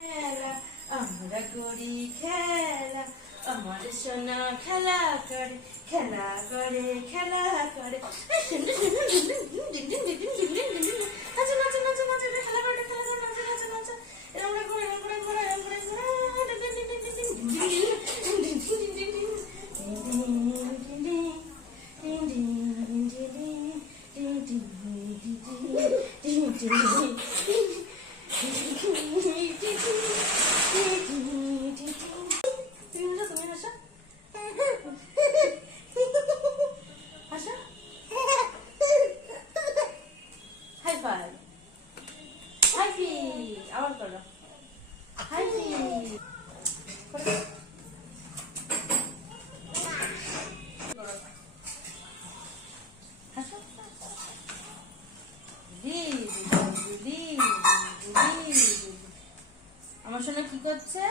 খেলা আমরা করি খেলা, আমার সোনা খেলা করে খেলা করে খেলা করে। নাচো নাচো নাচো নাচো, খেলা করে খেলা করে, নাচো নাচো নাচো, এরকম করে এরকম করে ঘোরা, এরকম করে ঘোরা। আমার সোনা কি করছে?